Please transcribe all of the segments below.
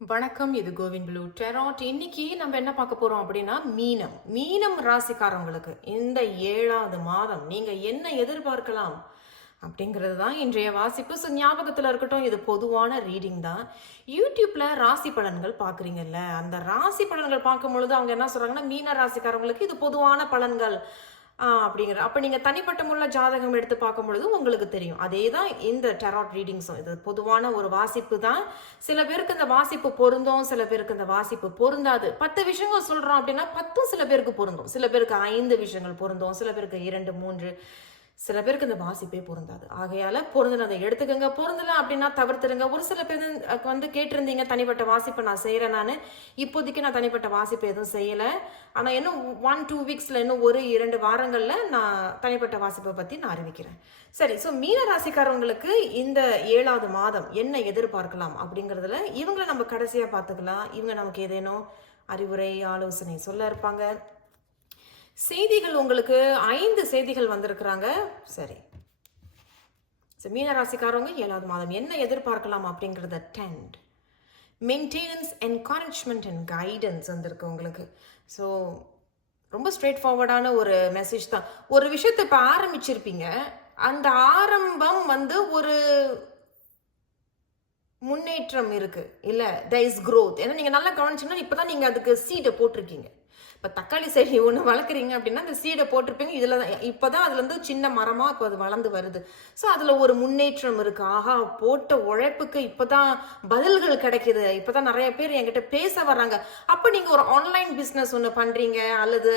வணக்கம். இது Kovind blue tarot. இன்னைக்கு நம்ம என்ன பார்க்க போறோம் அப்படின்னா மீனம் ராசிக்காரங்களுக்கு இந்த 7வது மாதம் நீங்க என்ன எதிர்பார்க்கலாம் அப்படிங்கிறது தான் இன்றைய வாசிப்பு. ஸோ ஞாபகத்தில் இருக்கட்டும், இது பொதுவான ரீடிங் தான். யூடியூப்ல ராசி பலன்கள் பார்க்குறீங்கல்ல, அந்த ராசி பலன்கள் பார்க்கும் பொழுது அவங்க என்ன சொல்றாங்கன்னா, மீன ராசிக்காரங்களுக்கு இது பொதுவான பலன்கள் அப்படிங்கிற. அப்போ நீங்கள் தனிப்பட்ட முறையில் ஜாதகம் எடுத்து பார்க்கும் பொழுது உங்களுக்கு தெரியும். அதே தான் இந்த டெராட் ரீடிங்ஸும். இது பொதுவான ஒரு வாசிப்பு தான். சில பேருக்கு இந்த வாசிப்பு பொருந்தும், சில பேருக்கு இந்த வாசிப்பு பொருந்தாது. 10 விஷயங்கள் சொல்கிறோம் அப்படின்னா 10 சில பேருக்கு பொருந்தும், சில பேருக்கு 5 விஷயங்கள் பொருந்தும், சில பேருக்கு 2, 3, சில பேருக்கு இந்த வாசிப்பே பொருந்தாது. ஆகையால பொருந்தினதை எடுத்துக்கோங்க, பொருந்தல அப்படின்னா தவிர்த்துருங்க. ஒரு சில பேர் வந்து கேட்டிருந்தீங்க, தனிப்பட்ட வாசிப்பை நான் செய்கிறேன். இப்போதைக்கு நான் தனிப்பட்ட வாசிப்பை எதுவும் செய்யலை, ஆனால் இன்னும் 1-2 வீக்ஸில், இன்னும் 1-2 வாரங்களில் நான் தனிப்பட்ட வாசிப்பை பற்றி நான் அறிவிக்கிறேன். சரி, ஸோ மீன ராசிக்காரவங்களுக்கு இந்த 7வது மாதம் என்ன எதிர்பார்க்கலாம் அப்படிங்கிறதுல இவங்களை நம்ம கடைசியாக பார்த்துக்கலாம். இவங்க நமக்கு ஏதேனும் அறிவுரை ஆலோசனை சொல்ல இருப்பாங்க. செய்திகள் உங்களுக்கு 5 செய்திகள் வந்திருக்கிறாங்க. சரி, மீனராசிக்காரவங்க 7வது மாதம் என்ன எதிர்பார்க்கலாம் அப்படிங்கிறத 10 மெயின்டெனன்ஸ், என்கரேஜ்மெண்ட் அண்ட் கைடன்ஸ் வந்திருக்கு உங்களுக்கு. ஸோ ரொம்ப ஸ்ட்ரெயிட் ஃபார்வர்டான ஒரு மெசேஜ் தான். ஒரு விஷயத்தை இப்போ ஆரம்பிச்சிருப்பீங்க, அந்த ஆரம்பம் வந்து ஒரு முன்னேற்றம் இருக்கு, இல்லை there is growth. ஏன்னா நீங்கள் நல்லா கவனிச்சிங்கன்னா இப்போ தான் நீங்கள் அதுக்கு சீடை போட்டிருக்கீங்க. இப்போ தக்காளி செடி ஒன்று வளர்க்குறீங்க அப்படின்னா அந்த சீடை போட்டிருப்பீங்க. இதில் தான் இப்போ தான் அதுலேருந்து சின்ன மரமாக இப்போ அது வளர்ந்து வருது. ஸோ அதில் ஒரு முன்னேற்றம் இருக்குது. ஆஹா, போட்ட உழைப்புக்கு இப்போ தான் பதில்கள் கிடைக்கிது, இப்போ தான் நிறைய பேர் என்கிட்ட பேச வர்றாங்க. அப்போ நீங்கள் ஒரு ஆன்லைன் பிஸ்னஸ் ஒன்று பண்ணுறீங்க, அல்லது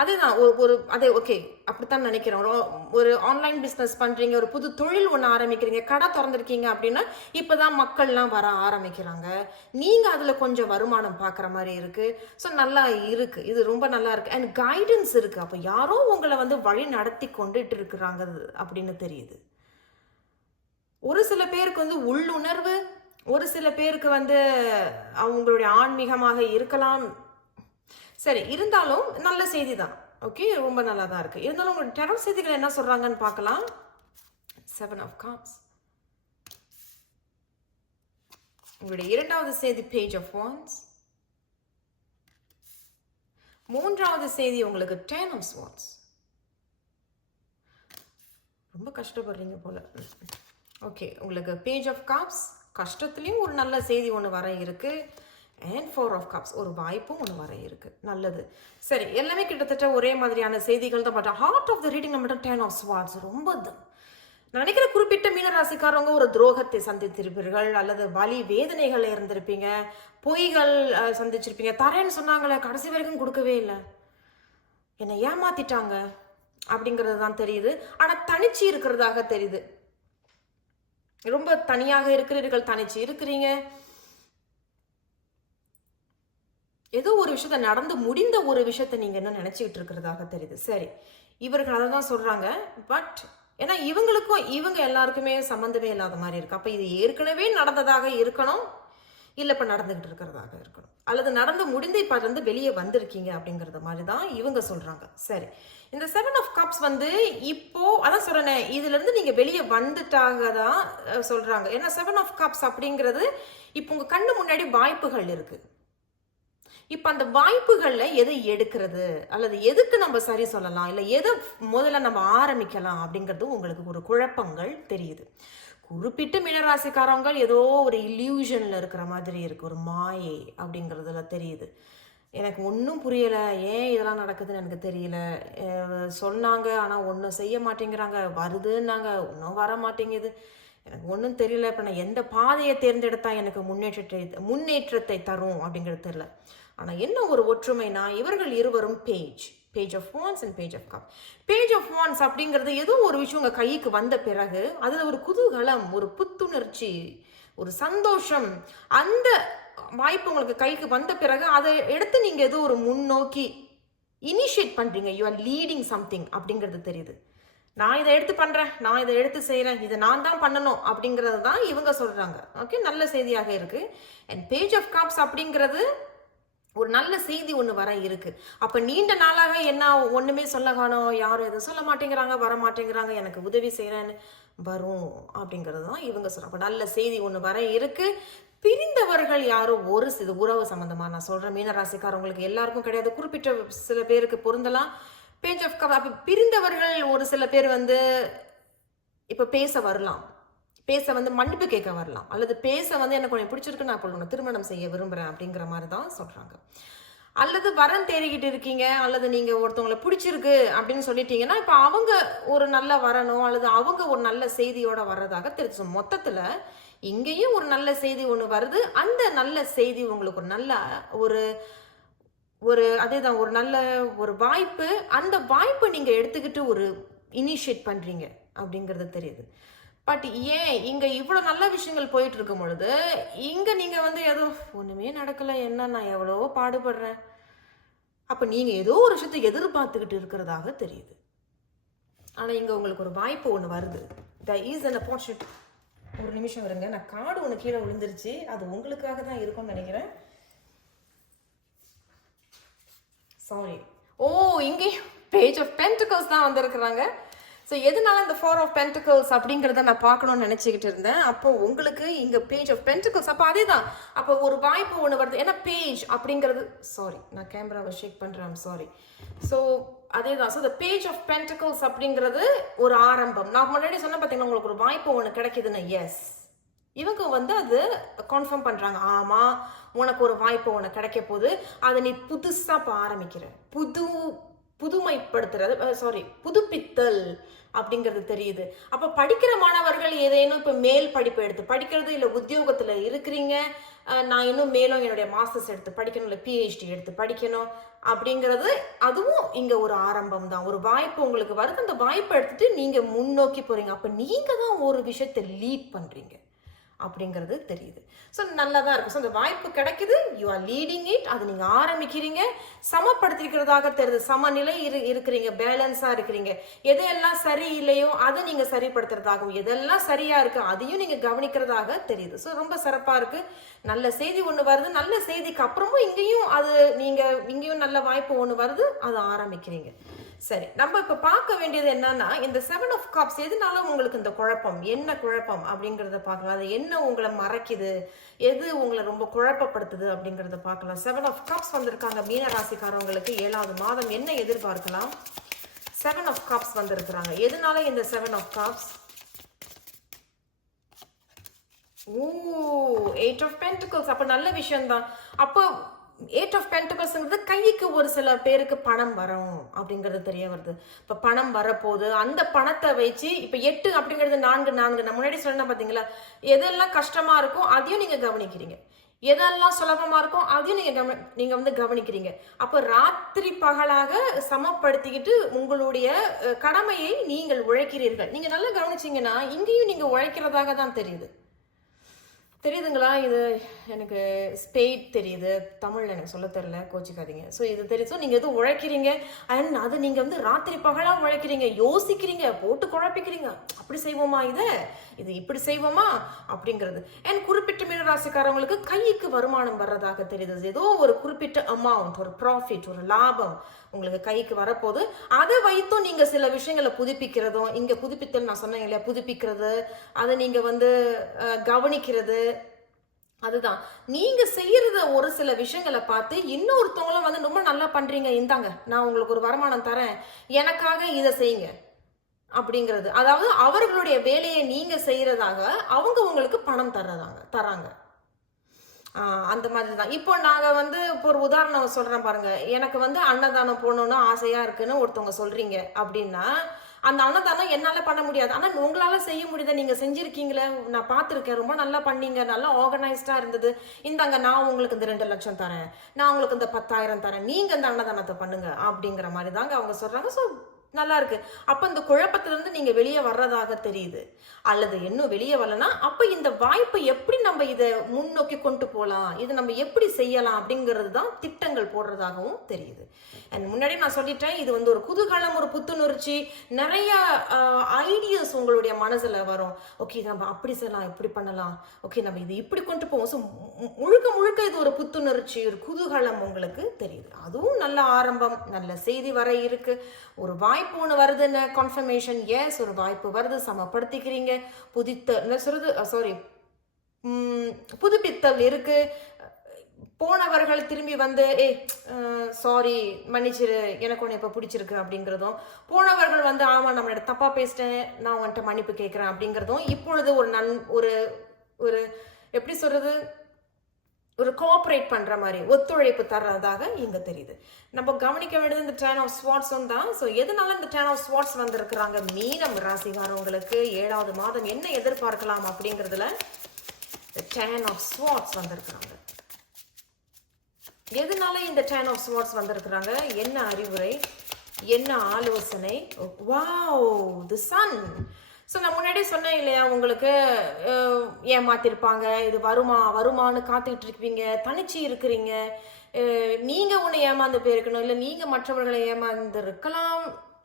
அதுதான் ஒரு அதே ஓகே அப்படித்தான் நினைக்கிறேன். ஒரு ஆன்லைன் பிஸ்னஸ் பண்ணுறீங்க, ஒரு புது தொழில் ஒன்று ஆரம்பிக்கிறீங்க, கடை திறந்துருக்கீங்க அப்படின்னா இப்போ தான் மக்கள்லாம் வர ஆரம்பிக்கிறாங்க. நீங்கள் அதில் கொஞ்சம் வருமானம் பார்க்குற மாதிரி இருக்குது. ஸோ நல்லா இருக்குது, இது ரொம்ப நல்லா இருக்குது. அண்ட் கைடன்ஸ் இருக்குது. அப்போ யாரோ உங்களை வந்து வழி நடத்தி கொண்டுட்டு இருக்கிறாங்க அப்படின்னு தெரியுது. ஒரு சில பேருக்கு வந்து உள்ளுணர்வு, ஒரு சில பேருக்கு வந்து அவங்களுடைய ஆன்மீகமாக இருக்கலாம். சரி, இருந்தாலும் நல்ல செய்தி தான். ஓகே, ரொம்ப நல்லா தான் இருக்குது. இருந்தாலும் உங்களோட டெரர் செய்திகள் என்ன சொல்கிறாங்கன்னு பார்க்கலாம். 7 of Cups. உங்களுடைய 2வது செய்தி Page of Wands. 3வது செய்தி உங்களுக்கு 10 of Swords. ரொம்ப கஷ்டப்படுறீங்க போல. ஓகே, உங்களுக்கு Page of Cups, கஷ்டத்துலேயும் ஒரு நல்ல செய்தி ஒன்று வர இருக்குது. அண்ட் 4 of Cups, ஒரு வாய்ப்பும் ஒன்று வர இருக்கு. நல்லது. சரி, எல்லாமே கிட்டத்தட்ட ஒரே மாதிரியான செய்திகள் தான். But heart of the reading மட்டும் 10 of Swords. ரொம்ப நான் நினைக்கிற குறிப்பிட்ட மீனராசிக்காரவங்க ஒரு துரோகத்தை சந்தித்திருப்பீர்கள், அல்லது வலி வேதனைகள் இருந்திருப்பீங்க, பொய்கள் சந்திச்சிருப்பீங்க. தரேன்னு சொன்னாங்களே, கடைசி வரைக்கும் கொடுக்கவே இல்லை, என்னை ஏமாத்திட்டாங்க அப்படிங்கிறது தான் தெரியுது. ஆனால் தனிச்சு இருக்கிறதாக தெரியுது. ரொம்ப தனியாக இருக்கிறீர்கள், தனிச்சு இருக்கிறீங்க. ஏதோ ஒரு விஷயத்த நடந்து முடிந்த ஒரு விஷயத்த நீங்க என்ன நினைச்சுக்கிட்டு இருக்கிறதாக தெரியுது. சரி, இவர்கள் அதை தான் சொல்றாங்க. பட் ஏன்னா இவங்களுக்கும் இவங்க எல்லாருக்குமே சம்மந்தமே இல்லாத மாதிரி இருக்கு. அப்ப இது ஏற்கனவே நடந்ததாக இருக்கணும், இல்லை இப்போ நடந்துகிட்டு இருக்கிறதாக இருக்கணும், அல்லது நடந்து முடிந்து இப்போ வந்து வெளியே வந்திருக்கீங்க அப்படிங்கிறத மாதிரி தான் இவங்க சொல்றாங்க. சரி, இந்த 7 of Cups வந்து இப்போ அதான் சொல்றேன், இதுல இருந்து நீங்க வெளியே வந்துட்டாக தான் சொல்றாங்க. ஏன்னா 7 of Cups அப்படிங்கிறது இப்போ உங்க கண்ணு முன்னாடி வாய்ப்புகள் இருக்கு. இப்போ அந்த வாய்ப்புகளில் எதை எடுக்கிறது, அல்லது எதுக்கு நம்ம சரி சொல்லலாம், இல்லை எதை முதல்ல நம்ம ஆரம்பிக்கலாம் அப்படிங்கிறது உங்களுக்கு ஒரு குழப்பங்கள் தெரியுது. குறிப்பிட்ட மீனராசிக்காரங்கள் ஏதோ ஒரு இல்யூஷனில் இருக்கிற மாதிரி இருக்குது, ஒரு மாயை அப்படிங்கிறதுல தெரியுது. எனக்கு ஒன்றும் புரியலை, ஏன் இதெல்லாம் நடக்குதுன்னு எனக்கு தெரியல. சொன்னாங்க ஆனால் ஒன்றும் செய்ய மாட்டேங்கிறாங்க, வருதுன்னாங்க ஒன்றும் வர மாட்டேங்குது, எனக்கு ஒன்றும் தெரியல. இப்போ நான் எந்த பாதையை தேர்ந்தெடுத்தா எனக்கு முன்னேற்றத்தை தரும் அப்படிங்கிறது தெரியல. ஆனால் என்ன ஒரு ஒற்றுமைனா, இவர்கள் இருவரும் Page of Wands and Page of Cups. Page of Wands அப்படிங்கிறது ஏதோ ஒரு விஷயம் உங்கள் கைக்கு வந்த பிறகு அதில் ஒரு குதூகலம், ஒரு புத்துணர்ச்சி, ஒரு சந்தோஷம். அந்த வாய்ப்பு உங்களுக்கு கைக்கு வந்த பிறகு அதை எடுத்து நீங்கள் ஏதோ ஒரு முன்னோக்கி இனிஷியேட் பண்ணுறீங்க. யூ ஆர் லீடிங் சம்திங் அப்படிங்கிறது தெரியுது. நான் இதை எடுத்து பண்ணுறேன், நான் இதை எடுத்து செய்கிறேன், இதை நான் தான் பண்ணணும் அப்படிங்கிறது தான் இவங்க சொல்கிறாங்க. ஓகே, நல்ல செய்தியாக இருக்குது. அண்ட் Page of Cups அப்படிங்கிறது ஒரு நல்ல செய்தி ஒன்று வர இருக்கு. அப்போ நீண்ட நாளாக என்ன ஒன்றுமே சொல்ல காணோம், யாரும் எதுவும் சொல்ல மாட்டேங்கிறாங்க, வர மாட்டேங்கிறாங்க, எனக்கு உதவி செய்கிறேன்னு வரும் அப்படிங்கிறது தான் இவங்க சொல்கிறாங்க. நல்ல செய்தி ஒன்று வர இருக்கு. பிரிந்தவர்கள் யாரோ ஒரு சில உறவு சம்பந்தமா நான் சொல்றேன். மீனராசிக்காரவங்களுக்கு எல்லாருக்கும் கிடையாது, குறிப்பிட்ட சில பேருக்கு பொருந்தலாம். Page half cup. அப்ப பிரிந்தவர்கள் ஒரு சில பேர் வந்து இப்ப பேச வரலாம், பேச வந்து மன்னிப்பு கேட்க வரலாம், அல்லது பேச வந்து எனக்கு கொஞ்சம் பிடிச்சிருக்கு, நான் இப்போ திருமணம் செய்ய விரும்புறேன் அப்படிங்கிற மாதிரி தான் சொல்றாங்க. அல்லது வரன் தேடிக்கிட்டு இருக்கீங்க, அல்லது நீங்க ஒருத்தவங்களை பிடிச்சிருக்கு அப்படின்னு சொல்லிட்டீங்கன்னா இப்ப அவங்க ஒரு நல்ல வரணும், அல்லது அவங்க ஒரு நல்ல செய்தியோட வர்றதாக தெரிஞ்சு மொத்தத்துல இங்கேயும் ஒரு நல்ல செய்தி ஒண்ணு வருது. அந்த நல்ல செய்தி உங்களுக்கு ஒரு நல்ல ஒரு ஒரு அதேதான் ஒரு நல்ல ஒரு வாய்ப்பு. அந்த வாய்ப்பை நீங்க எடுத்துக்கிட்டு ஒரு இனிஷியேட் பண்றீங்க அப்படிங்கிறது தெரியுது. பட் ஏன் இங்க இவ்வளவு நல்ல விஷயங்கள் போயிட்டு இருக்கும் பொழுது இங்க நீங்க வந்து ஏதோ ஒண்ணுமே நடக்கல, என்ன நான் எவ்வளவோ பாடுபடுறேன், அப்ப நீங்க ஏதோ ஒரு விஷயத்தை எதிர்பார்த்துக்கிட்டு இருக்கிறதாக தெரியுது. ஆனா இங்க உங்களுக்கு ஒரு வாய்ப்பு ஒண்ணு வருது. There is an opportunity. ஒரு நிமிஷம் வருங்க, நான் கார்டு ஒண்ணு கீழே விழுந்துருச்சு, அது உங்களுக்காக தான் இருக்கும்னு நினைக்கிறேன். சாரி. ஓ, இங்கே பேஜ் ஆஃப் பென்டிகல்ஸ் தான் வந்திருக்கிறாங்க. ஸோ எதனால இந்த 4 ஆஃப் பென்டிகல்ஸ் அப்படிங்கிறத நான் பார்க்கணும்னு நினச்சிக்கிட்டு இருந்தேன். அப்போ உங்களுக்கு இங்கே பேஜ் ஆஃப் பென்டிகல்ஸ், அப்போ அதே தான், அப்போ ஒரு வாய்ப்பு ஒன்று வருது. ஏன்னா பேஜ் அப்படிங்கிறது, சாரி நான் கேமராவை ஷேக் பண்ணுறேன், சாரி. ஸோ அதே தான். ஸோ இந்த பேஜ் ஆஃப் பென்டிகல்ஸ் அப்படிங்கிறது ஒரு ஆரம்பம். நான் முன்னாடி சொன்ன பார்த்தீங்கன்னா உங்களுக்கு ஒரு வாய்ப்பு ஒன்று கிடைக்குதுன்னு, எஸ் இவங்க வந்து அது கன்ஃபார்ம் பண்ணுறாங்க. ஆமாம், உனக்கு ஒரு வாய்ப்பு ஒன்று கிடைக்க போகுது, அதை நீ புதுசாக இப்போ ஆரம்பிக்கிற, புதுமைப்படுத்துறது, சாரி புதுப்பித்தல் அப்படிங்கிறது தெரியுது. அப்போ படிக்கிற மாணவர்கள் ஏதேனும் இப்போ மேல் படிப்பு எடுத்து படிக்கிறது, இல்லை உத்தியோகத்தில் இருக்கிறீங்க, நான் இன்னும் மேலும் என்னுடைய மாஸ்டர்ஸ் எடுத்து படிக்கணும், இல்லை பிஹெச்டி எடுத்து படிக்கணும் அப்படிங்கிறது, அதுவும் இங்கே ஒரு ஆரம்பம் தான். ஒரு வாய்ப்பு உங்களுக்கு வருது, அந்த வாய்ப்பை எடுத்துட்டு நீங்கள் முன்னோக்கி போகிறீங்க. அப்போ நீங்கள் தான் ஒரு விஷயத்தை லீட் பண்ணுறீங்க அப்படிங்கிறது தெரியுது. ஸோ நல்லா தான் இருக்கும். ஸோ அந்த வாய்ப்பு கிடைக்குது, யூ ஆர் லீடிங் இட், அது நீங்கள் ஆரம்பிக்கிறீங்க, சமப்படுத்திக்கிறதாக தெரியுது. சமநிலை இருக்கிறீங்க, பேலன்ஸாக இருக்கிறீங்க. எதெல்லாம் சரி இல்லையோ அதை நீங்கள் சரிப்படுத்துறதாகவும், எதெல்லாம் சரியாக இருக்குது அதையும் நீங்கள் கவனிக்கிறதாக தெரியுது. ஸோ ரொம்ப சிறப்பாக இருக்குது. நல்ல செய்தி ஒன்று வருது, நல்ல செய்திக்கு அப்புறமும் இங்கேயும் அது நீங்கள் இங்கேயும் நல்ல வாய்ப்பு ஒன்று வருது, அதை ஆரம்பிக்கிறீங்க. சரி, நம்ம இப்ப பார்க்க வேண்டியது என்னன்னா, இந்த 7 ஆஃப் கப்ஸ் எதனால உங்களுக்கு இந்த குழப்பம், என்ன குழப்பம் அப்படிங்கறத பார்க்கலாம். அது என்ன உங்களை மறைக்குது, எது உங்களை ரொம்ப குழப்பப்படுத்துது அப்படிங்கறத பார்க்கலாம். 7 ஆஃப் கப்ஸ் வந்திருக்காங்க மீன ராசிக்காரங்களுக்கு. 7வது மாதம் என்ன எதிர்பார்க்கலாம்? 7 ஆஃப் கப்ஸ் வந்திருக்கிறாங்க. எதனால இந்த 7 ஆஃப் கப்ஸ்? ஓ, 8 ஆஃப் பென்டிகல்ஸ். அப்ப நல்ல விஷயம் தான். அப்போ 8 ஆஃப் பென்டிகல்ஸ்ங்கிறது கைக்கு ஒரு சில பேருக்கு பணம் வரும் அப்படிங்கிறது தெரிய வருது. இப்போ பணம் வரப்போகுது, அந்த பணத்தை வச்சு இப்போ 8 அப்படிங்கிறது 4 நான் முன்னாடி சொன்ன பார்த்தீங்களா, எதெல்லாம் கஷ்டமா இருக்கும் அதையும் நீங்க கவனிக்கிறீங்க, எதெல்லாம் சுலபமா இருக்கும் அதையும் நீங்க வந்து கவனிக்கிறீங்க. அப்போ ராத்திரி பகலாக சமப்படுத்திக்கிட்டு உங்களுடைய கடமையை நீங்கள் உழைக்கிறீர்கள். நீங்க நல்லா கவனிச்சீங்கன்னா இங்கேயும் நீங்க உழைக்கிறதாக தான் தெரியுதுங்களா? இது எனக்கு ஸ்பெயிட் தெரியுது, தமிழ் எனக்கு சொல்ல தெரியல, கோச்சிக்காதீங்க. ஸோ இது தெரியும். ஸோ நீங்கள் எதுவும் உழைக்கிறீங்க, அண்ட் அது நீங்கள் வந்து ராத்திரி பகலாக உழைக்கிறீங்க, யோசிக்கிறீங்க, போட்டு குழப்பிக்கிறீங்க, அப்படி செய்வோமா, இது இப்படி செய்வோமா அப்படிங்கிறது. அண்ட் குறிப்பிட்ட மீன ராசிக்காரங்களுக்கு கைக்கு வருமானம் வர்றதாக தெரியுது. ஏதோ ஒரு குறிப்பிட்ட அமௌண்ட், ஒரு ப்ராஃபிட், ஒரு லாபம் உங்களுக்கு கைக்கு வரப்போது. அதை வைத்தும் நீங்க சில விஷயங்களை புதுப்பிக்கிறதும், இங்க புதுப்பித்தல் நான் சொன்னேன் இல்லையா, புதுப்பிக்கிறது, அதை நீங்க வந்து கவனிக்கிறது, அதுதான் நீங்க செய்யறத. ஒரு சில விஷயங்களை பார்த்து இன்னொருத்தவங்களும் வந்து ரொம்ப நல்லா பண்றீங்க, இந்தாங்க நான் உங்களுக்கு ஒரு வருமானம் தரேன், எனக்காக இதை செய்யுங்க அப்படிங்கிறது. அதாவது அவர்களுடைய வேலையை நீங்க செய்யறதாக அவங்க உங்களுக்கு பணம் தராங்க. அந்த மாதிரி தான். இப்போ நாங்கள் வந்து இப்போ ஒரு உதாரணம் சொல்கிறேன் பாருங்க. எனக்கு வந்து அன்னதானம் போகணுன்னு ஆசையாக இருக்குன்னு ஒருத்தவங்க சொல்கிறீங்க அப்படின்னா, அந்த அன்னதானம் என்னால் பண்ண முடியாது, ஆனால் உங்களால் செய்ய முடியுது, நீங்கள் செஞ்சுருக்கீங்களே, நான் பார்த்துருக்கேன், ரொம்ப நல்லா பண்ணீங்க, நல்லா ஆர்கனைஸ்டாக இருந்தது, இந்தாங்க நான் உங்களுக்கு இந்த 2 லட்சம் தரேன், நான் உங்களுக்கு இந்த 10,000 தரேன், நீங்கள் இந்த அன்னதானத்தை பண்ணுங்க அப்படிங்கிற மாதிரி தாங்க அவங்க சொல்கிறாங்க. ஸோ நல்லா இருக்கு. அப்ப இந்த குழப்பத்திலிருந்து நீங்க வெளியே வர்றதாக தெரியுது. அல்லது இன்னும் வெளியே வரலன்னா அப்ப இந்த வாய்ப்பை எப்படி நம்ம இதை முன்னோக்கி கொண்டு போகலாம், இதை நம்ம எப்படி செய்யலாம் அப்படிங்கிறது தான் திட்டங்கள் போடுறதாகவும் தெரியுது. அண்ட் முன்னாடி நான் சொல்லிட்டேன், இது வந்து ஒரு குதூகலம், ஒரு புத்துணர்ச்சி, நிறைய ஐடியாஸ் உங்களுடைய மனசுல வரும். ஓகே நம்ம அப்படி செய்யலாம், இப்படி பண்ணலாம், ஓகே நம்ம இது இப்படி கொண்டு போவோம். ஸோ முழுக்க இது ஒரு புத்துணர்ச்சி, ஒரு குதூகலம் உங்களுக்கு தெரியுது. அதுவும் நல்ல ஆரம்பம், நல்ல செய்தி வர இருக்கு. ஒரு வாய்ப்பு ஒன்று வருதுன்னு கன்ஃபர்மேஷன், எஸ் ஒரு வாய்ப்பு வருது, சமப்படுத்திக்கிறீங்க, புதுப்பித்தல் இருக்கு. போனவர்கள் திரும்பி வந்து சாரி மன்னிச்சிரு, எனக்கு உன்னை இப்போ பிடிச்சிருக்கு அப்படிங்கிறதும், போனவர்கள் வந்து ஆமா நம்மளோட தப்பா பேசிட்டேன், நான் உன்கிட்ட மன்னிப்பு கேட்குறேன் அப்படிங்கிறதும், இப்பொழுது ஒரு ஒரு எப்படி சொல்றது, ஒரு கோஆப்ரேட் பண்ற மாதிரி ஒத்துழைப்பு தர்றதாக இங்க தெரியுது. நம்ம கவனிக்க வேண்டியது இந்த 10 ஆஃப் ஸ்வார்ட்ஸும் தான். ஸோ எதனால இந்த 10 ஆஃப் ஸ்வார்ட்ஸ் வந்திருக்கிறாங்க மீனம் ராசிகாரவங்களுக்கு 7வது மாதம் என்ன எதிர்பார்க்கலாம் அப்படிங்கிறதுல 10 ஆஃப் ஸ்வார்ட்ஸ் வந்திருக்கிறாங்க. எதனால இந்த 10 ஆஃப் ஸ்வார்ட்ஸ் வந்திருக்கிறாங்க, என்ன அறிவுரை, என்ன ஆலோசனை? வாவ், தி சன். ஸோ நான் முன்னாடி சொன்னேன் இல்லையா, உங்களுக்கு ஏமாத்திருப்பாங்க, இது வருமானு காத்துக்கிட்டு இருக்கீங்க, தனிச்சு இருக்கிறீங்க, நீங்க ஒன்று ஏமாந்து போயிருக்கணும், இல்லை நீங்க மற்றவர்களை ஏமாந்து இருக்கலாம்.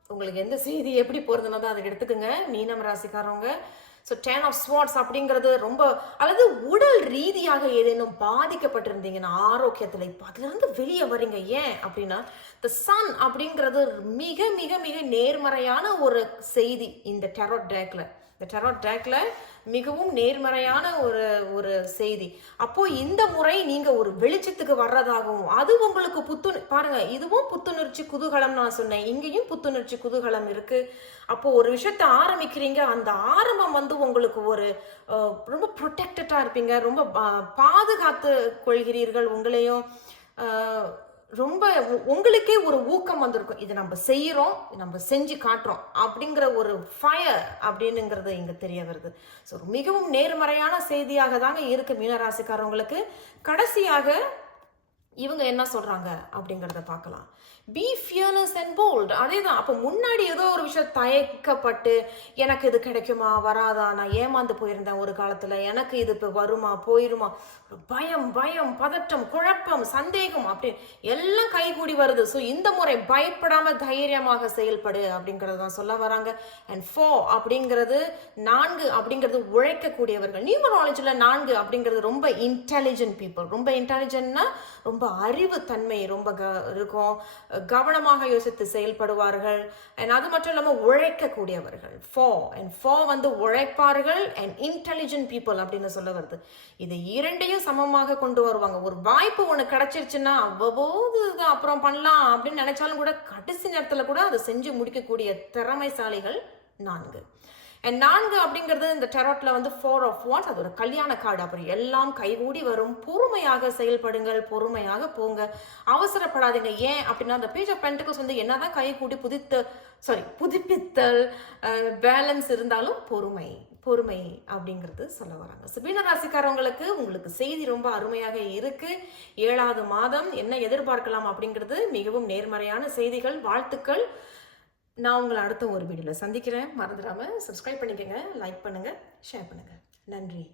உங்களுக்கு எந்த செய்தி எப்படி போறதுன்னு தான் அதை எடுத்துக்கோங்க மீனம் ராசிக்காரவங்க. ஸோ 10 ஆஃப் ஸ்வார்ட்ஸ் அப்படிங்கிறது ரொம்ப, அல்லது உடல் ரீதியாக ஏதேனும் பாதிக்கப்பட்டிருந்தீங்கன்னா ஆரோக்கியத்தில் இப்போ அதுலேருந்து வெளியே வரீங்க. ஏன் அப்படின்னா த சன் அப்படிங்கிறது மிக மிக மிக நேர்மறையான ஒரு செய்தி இந்த டெரோட் டேக்ல. இந்த டெரோட் டேக்ல மிகவும் நேர்மறையான ஒரு செய்தி. அப்போ இந்த முறை நீங்க ஒரு வெளிச்சத்துக்கு வர்றதாகவும், அது உங்களுக்கு பாருங்க, இதுவும் புத்துணர்ச்சி குதூகலம் நான் சொன்னேன், இங்கேயும் புத்துணர்ச்சி குதூகலம் இருக்கு. அப்போ ஒரு விஷயத்த ஆரம்பிக்கிறீங்க, அந்த ஆரம்பம் வந்து உங்களுக்கு ஒரு ரொம்ப ப்ரொடெக்டடா இருப்பீங்க, ரொம்ப பாதுகாத்து கொள்கிறீர்கள் உங்களையும். ரொம்ப உங்களுக்கே ஒரு ஊக்கம் வந்திருக்கும், இது நம்ம செய்யறோம், நம்ம செஞ்சு காட்டுறோம் அப்படிங்கிற ஒரு ஃபயர் அப்படின்னுங்கிறது இங்க தெரிய வருது. ஸோ மிகவும் நேர்மறையான செய்தியாக தாங்க இருக்கு மீனராசிக்காரவங்களுக்கு. கடைசியாக இவங்க என்ன சொல்றாங்க அப்படிங்கிறத பார்க்கலாம். Be fearless and bold. அதே தான். அப்போ முன்னாடி ஏதோ ஒரு விஷயம் தயக்கப்பட்டு, எனக்கு இது கிடைக்குமா வராதா, நான் ஏமாந்து போயிருந்தேன் ஒரு காலத்துல, எனக்கு இது இப்போ வருமா போயிருமா, பயம் பயம் பதட்டம் குழப்பம் சந்தேகம் அப்படி எல்லாம் கைகூடி வருது. ஸோ இந்த முறை பயப்படாம தைரியமாக செயல்படு அப்படிங்கிறது தான் சொல்ல வராங்க. அண்ட் 4 அப்படிங்கிறது 4 அப்படிங்கிறது உழைக்கக்கூடியவர்கள். நியூமராலஜில 4 அப்படிங்கிறது ரொம்ப இன்டெலிஜென்ட் பீப்புள். ரொம்ப இன்டெலிஜென்ட்னா ரொம்ப அறிவு தன்மை ரொம்ப இருக்கும், கவனமாக யோசித்து செயல்படுவார்கள். அண்ட் அது மட்டும் இல்லாமல் உழைக்கக்கூடியவர்கள் 4 வந்து உழைப்பார்கள் அண்ட் இன்டெலிஜென்ட் பீப்புள் அப்படின்னு சொல்ல வருது. இது இரண்டையும் சமமாக கொண்டு வருவாங்க. ஒரு வாய்ப்பு ஒன்று கிடைச்சிருச்சுன்னா அவ்வப்போது அப்புறம் பண்ணலாம் அப்படின்னு நினைச்சாலும் கூட கடைசி நேரத்தில் கூட அதை செஞ்சு முடிக்கக்கூடிய திறமைசாலிகள் 4. அண்ட் 4 அப்படிங்கிறது இந்த டெரோட்ல வந்து 4 ஆஃப் வாண்ட்ஸ், அது ஒரு கல்யாண கார்டு. அப்புறம் எல்லாம் கைகூடி வரும். பொறுமையாக செயல்படுங்கள், பொறுமையாக போங்க, அவசரப்படாதீங்க. ஏன் அப்படின்னா அந்த பேஜ் ஆஃப் பென்டக்கிள்ஸ் வந்து என்னதான் கைகூடி புதுப்பித்தல் பேலன்ஸ் இருந்தாலும் பொறுமை அப்படிங்கிறது சொல்ல வராங்க. மீன ராசிக்காரவங்களுக்கு உங்களுக்கு செய்தி ரொம்ப அருமையாக இருக்கு. 7வது மாதம் என்ன எதிர்பார்க்கலாம் அப்படிங்கிறது மிகவும் நேர்மறையான செய்திகள். வாழ்த்துக்கள். நான் உங்களை அடுத்த ஒரு வீடியோல சந்திக்கிறேன். மறந்துடாம சப்ஸ்கிரைப் பண்ணிக்கங்க, லைக் பண்ணுங்க, ஷேர் பண்ணுங்க. நன்றி.